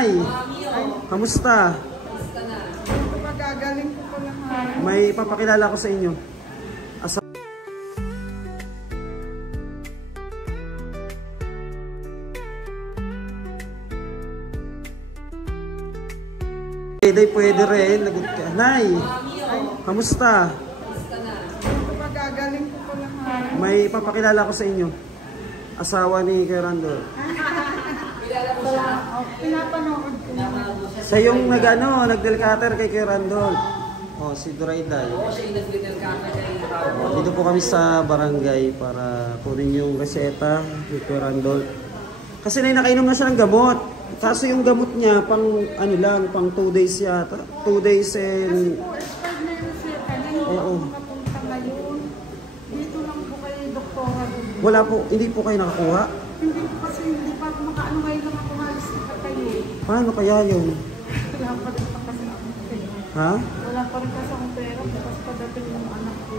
Nay, kamusta? Magagaling ko lang. May papakilala ko sa inyo. Pwede rin. Lagot ka. Nay, kamusta? Magagaling ko lang. May papakilala ko sa inyo. Asawa ni Kuya Randol. Pinapanood ko naman. Siya yung nagdelcater kay Kuya Randol. Oh, si Durayday. Dito po kami sa barangay para kunin yung reseta ni Kuya Randol. Kasi nakainom na siya ng gamot. Kaso yung gamot niya pang pang 2 days yata. 2 days and... Kasi po, expired na yung reseta niya. Hindi ako makapunta ngayon. Dito lang po kay Doktora. Wala po, hindi po kayo nakakuha? Hindi po kasi, hindi pa ako makaano ngayon lang ako halos na kayo. Paano kaya yun? Wala pa rin pa kasi akong pera. Ha? Wala pa rin kasi akong pera. Bukas pa dating ng anak ko.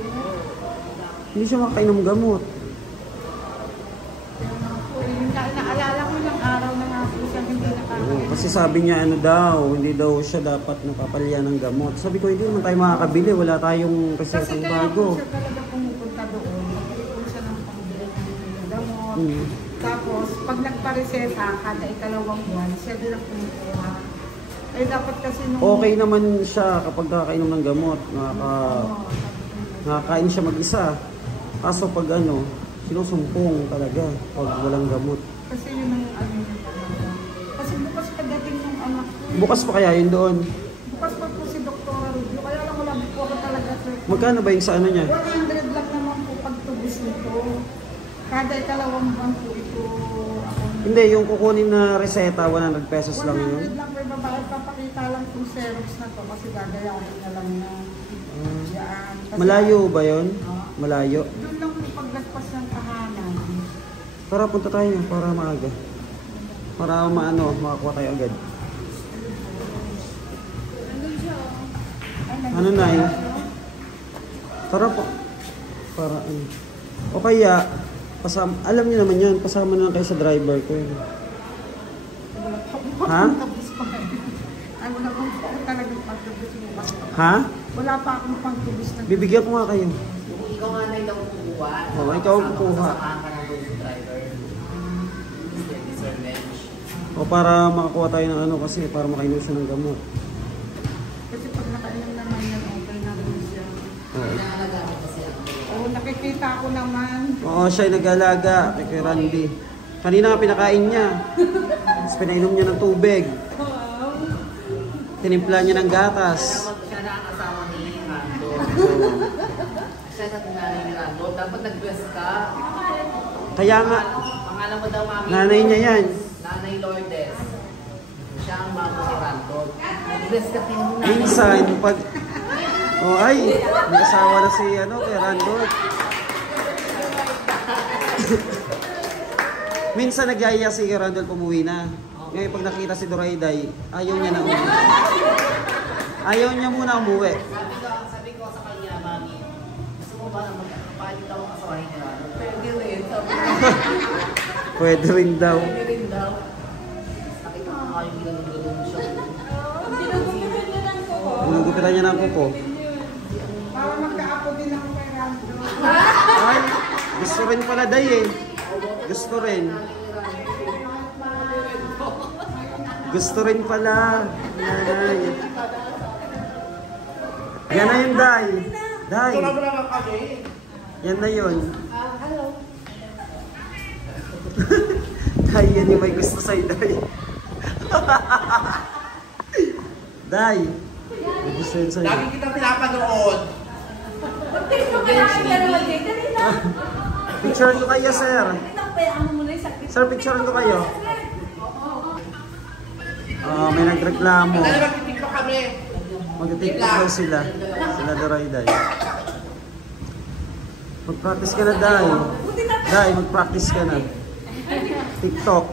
Hindi siya makainom gamot. Naalala ko yung araw na nga po siya hindi nakakainom. Kasi sabi niya hindi daw siya dapat napapalya ng gamot. Sabi ko, hindi naman tayo makakabili. Wala tayong resetang bago. Kasi kaya po siya talaga pumupunta doon. Nakili po siya ng pambili ng gamot. Tapos, pag nagpareseta, kada ikalawang buwan, siya din ang pumukuha. Eh, dapat kasi nung... Okay naman siya kapag nakakainom ng gamot. Nakakain siya mag-isa. Kaso pag sinusumpong talaga pag walang gamot. Kasi yun ang kasi bukas pagdating yung anak ko. Bukas pa kaya yun doon? Bukas pa po si Doktora Rubio. Kaya lang wala po ako talaga, sir. Magkano ba yung sa niya? 100 lang naman po pagtubos nito. Kada ikalawang buwan po ito. Hindi, yung kukunin na reseta, 100 pesos lang yun. 100 lang po yung babae. Papakita lang yung Xerox na to kasi gagayawin na lang na. Yan. Malayo ba yun? Malayo? Doon lang po paglagpas ng tahanan. Tara, punta tayo para maaga. Para makakuha tayo agad. Ano na yun? Tara po. Para O kaya, alam niyo naman yan, pasama na lang kayo sa driver ko yun. Ha? Ay, wala pa ako talagang pagtubos mo. Ha? Wala pa akong pagtubos ng... Bibigyan ko nga kayo. Ikaw nga na ikaw kukuha. Oo, ikaw ang kukuha. Kasamahan ka ng driver. O para makakuha tayo ng kasi para makainom siya ng gamot. Kasi pag nakainom naman yan, okay na rin siya. Oo. Oo, nakikita ko naman. Oo, siya ay nag-alaga kay Randy. Kanina nga pinakain niya. Tapos pinainom niya ng tubig. Tinimpla niya ng gatas. Siya na ang asawa ni Rando. Siya na ang nanay ni Rando. Dapat nag-bless ka. Kaya nga, Pangalan mo daw, mami. nanay niya yan. Nanay Lourdes. Siya ang mamo ni Rando. Nag-bless ka din mo na. Minsan, pag... ay, may asawa na si kay Rando. Minsan nagyaya si Randol umuwi na. Ngayon pag nakita si Durayday, ayaw niya na umuwi. Ayaw niya muna umuwi. Sabi ko sa kanya, mami, gusto mo ba na magpapalit ako kasawahin ni Rando? Pwede rin. Pwede rin daw. Pwede rin daw. Nakita ko nga yung ginagulong siya. Ginugupitan niya ng kuko. Para magkaapo din ako kay Rando. Ay, gusto rin pala day Gusto rin. Gusto rin pala. Nanay. Yan na yun, Day. Day. Yan na yun. Hello. Day, yan yung may gusto sa'yo, Day. Day. May gusto yun sa'yo. Lagi kita pinapanood. Picture ko kayo, sir. Sir, picturean ko kayo. May nagreklamo. Magtitiktok kami. Mag-tiktok daw sila. Sila Durayday. Mag-practice ka na, Day. Day, mag-practice ka na. TikTok.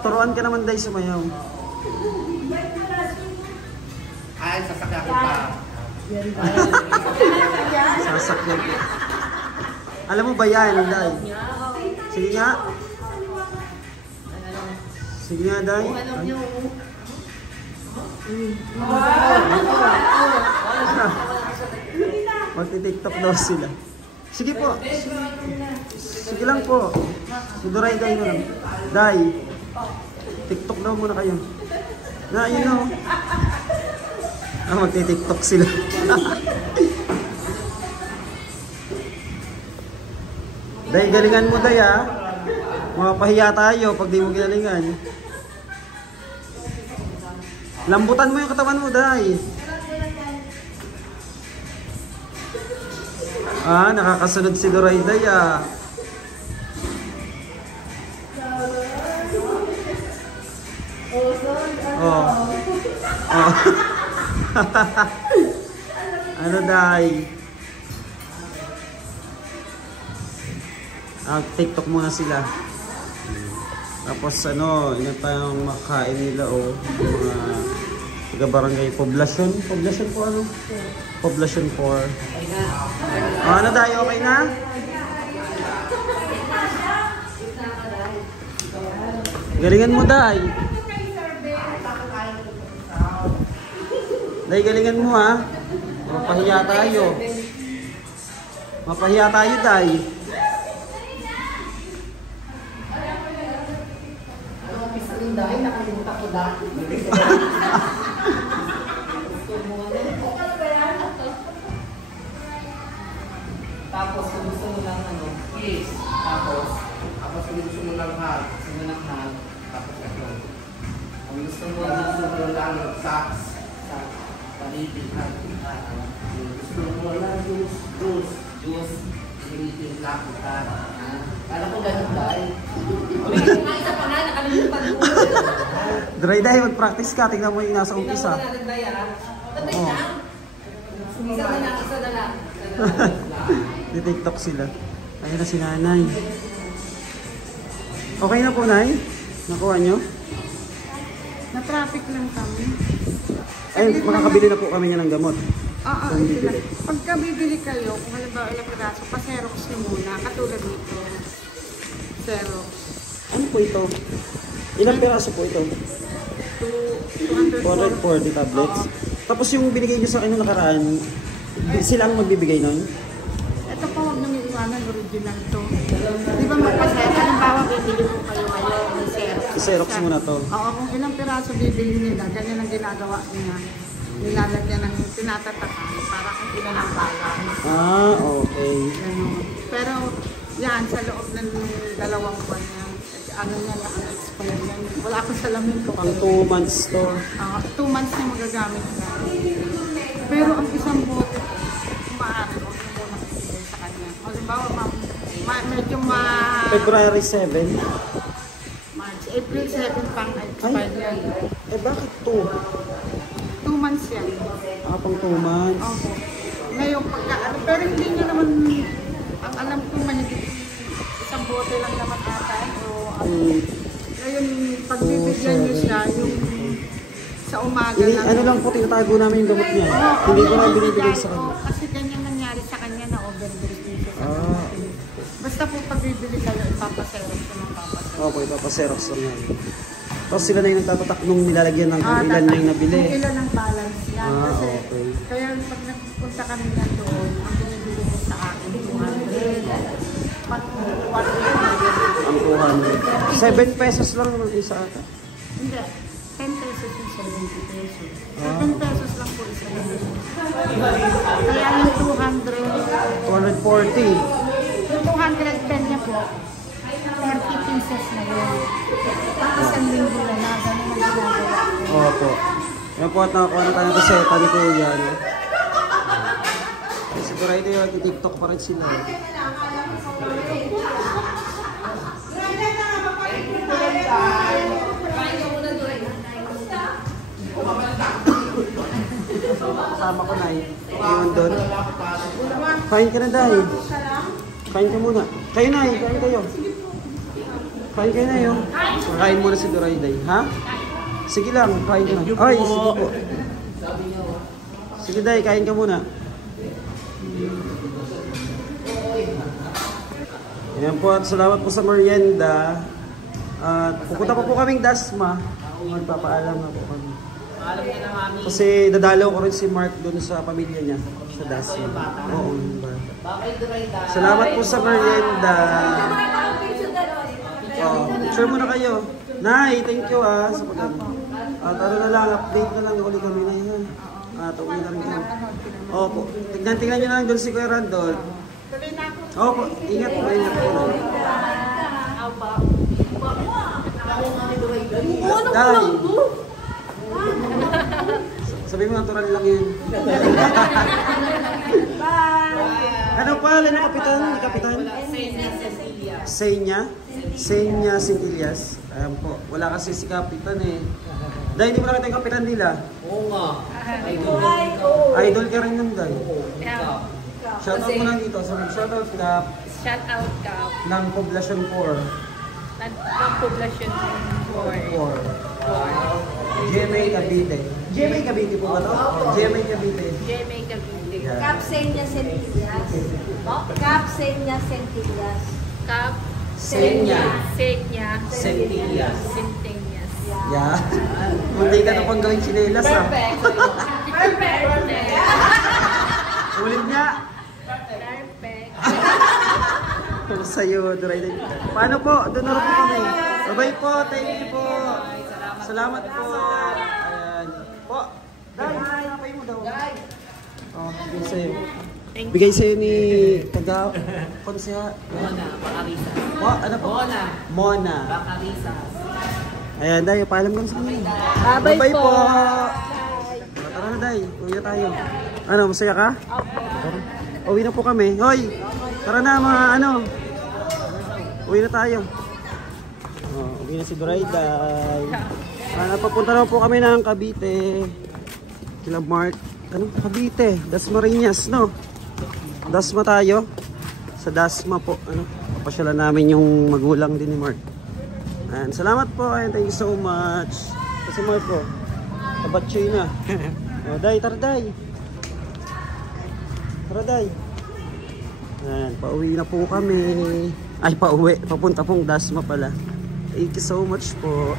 Turuan ka naman, Day, sumayaw. Ay, sasakyan kita. Sasakyan. Alam mo ba yan, Day? Sige nga. Sige nga, Day. Alam niyo. Magti-TikTok daw sila. Sige po. Sige lang po. Suduray Day na lang. Day. TikTok daw muna kayo. Na, yun o. Magti-TikTok sila. Day, galingan mo, Day, ha? Mapapahiya tayo pag di mo ginalingan. Lambutan mo yung katawan mo, Day. Nakakasunod si Duray, Day, ah. Oh. Oh. Ano, Day? TikTok muna sila. Tapos ilan pa yung makain nila mga taga-barangay Poblacion. Poblacion po ano? Poblacion 4. Ano Day, okay na? Galingan mo, Day. Day, galingan mo, ha? Mapahiya tayo. Mapahiya tayo, Day. Dahil nakalimutan ko dahil. Tapos gusto mo lang kiss. Tapos gusto mo lang hug. Tapos ito. Ang gusto mo lang socks. Palibig hug. Gusto mo lang juice. Pilitin lang ka. Kala ko ganun dahil. Isa pa nga, nakalimutan ko. Dry Day, mag-practice ka. Tingnan mo yung nasa umpisa. Oo. Isa na lang. Di-TikTok sila. Ayun na si Nanay. Okay na po, Nay? Nakuha nyo? Na-traffic lang kami. Ay, makakabili na po kami niya ng gamot. Oo, pagka bibili kayo, kung halimbawa ilang piraso, pa-Xerox nyo muna, katulad nito. Xerox. Ano po ito? Ilang piraso po ito? 240 tablets. Tapos yung binigay nyo sa akin nung nakaraan, sila ang magbibigay nun? Ito pa, huwag nang iiwanan, original to. Di ba magpa-Xerox? Halimbawa, bibili po kayo ngayon ng Xerox. Xerox muna to. Oo, kung ilang piraso bibili nila, ganyan ang ginagawa niya. Nilalagyan ng tinatatakan para kung ilan ang balance. Okay. Ganun. Pero yan, sa loob ng 2 buwan niya, ano niya na ang expire yan. Wala akong salamin ko. Pang 2 months to. 2 months na magagamit na. Pero ang isang bote, maaari ko muna ibigay sa kanya. O halimbawa, medyo February 7. March, April 7 pang expire yan. Bakit 2? 2 months yan. Pang 2 months. Opo. Ngayon, pero hindi nyo naman, ang alam ko mahigit isang bote lang naman ata. Ngayon, pagbibigyan nyo siya, yung sa umaga lang. Ano lang po, tinatago namin yung gamot niya. Hindi ko na binibigay sa kanya. Kasi ganyan nangyari sa kanya na overdose dito. Basta po pagbibili kayo, ipapaseros ko ng papaseros. Opo, ipapaseros lang yan. Tapos sila na yung nagtatatak nung nilalagyan ng kung ilan na yung nabili. Kung ilan ang balance yan. Kasi, okay. Kaya pag nagpunta kami na doon, ang binibili ko sa akin, 200. Ang 200. 7 pesos lang naman isa ata. Hindi. 10 pesos yung 70 pesos. 7 pesos lang po isa yun. Kaya yung 200. 240. Yung 210 niya po, 30 pieces na yun. Isang linggo na na, gano'n ang ginagawa. Opo. Yan po at nakakuha na tayo ng reseta ni Kuya. Siguro ito yung TikTok pa rin sila. Kasama ko na eh. Iwan doon. Kain ka na dahil. Kain ka muna. Kayo na eh. Kain kayo. Kain kayo na yun. Kain muna si Duray Day. Ha? Sige lang. Kain ka na. Ay, sige po. Sige Day, kain ka muna. Ayan po, at salamat po sa merienda. At pupunta pa po kaming Dasma. Magpapaalam na po kami. Alam niya na mami. Kasi dadalaw ko rin si Mark doon sa pamilya niya. Sa Dasma. Oo, yung bata. Bakit duray da? Salamat po sa merienda. Oh, picture muna kayo. Nay, thank you sa pag- At ano na lang, update na lang uli kami na yan. At uwi na rin kami. Opo, tignan nyo na lang doon si Kuya Randol. Tuloy na ako. Opo, ingat po, ingat po. Dahil, sabi mo natural lang yun. Ano pa, Lena Kapitan? Kapitan? Senya? Senya Sintillas. Ayan po, wala kasi si Kapitan eh. Dahil hindi mo nakita yung Kapitan nila. Oo nga. Idol ka rin nun, Dahil. Yeah. Shoutout mo lang dito. Shoutout ka Shout out ka. ng Poblacion 4. Ng poblasyon for 4. GMA Cavite. GMA Cavite po ba ito? GMA Cavite. GMA Cavite. Yeah. Capsenia centillas. Capsenia centillas. Cap. Senya. Senya. Centillas. Centenias. Yeah. Hindi ka na pang gawin chinelas ah. Ulit niya. Perfect. Kung sa'yo, Duray din. Paano po? Doon na rin po kami. Bye-bye po. Thank you po. Salamat po. Ayan. Po. Dahil, napay mo daw. Oh, bigay sa'yo. Bigay sa'yo ni Konseha. Mona, Bacarisa. Po, ano po? Mona. Mona. Bacarisa. Ayan, Day. Paalam ko sa kanila. Bye-bye Bye-bye po. Tara na, Day. Uwi na tayo. Ano, masaya ka? Tara. Uwi na po kami. Hoy! Tara na mga ano. Uwi na tayo. Oh, uwi na si Duray, Day. Napapunta na po kami ng Cavite. Kila Mark. Anong Cavite? Dasmariñas, no? Dasma tayo. Sa Dasma po. Ano? Papasyalan namin yung magulang din ni Mark. And salamat po. And thank you so much. Kasi Mark po. Tabatchoy na. Oh, Day, tara Day. Tara Day. Ayan, pauwi na po kami. Ay, pauwi. Papunta pong Dasma pala. Thank you so much po.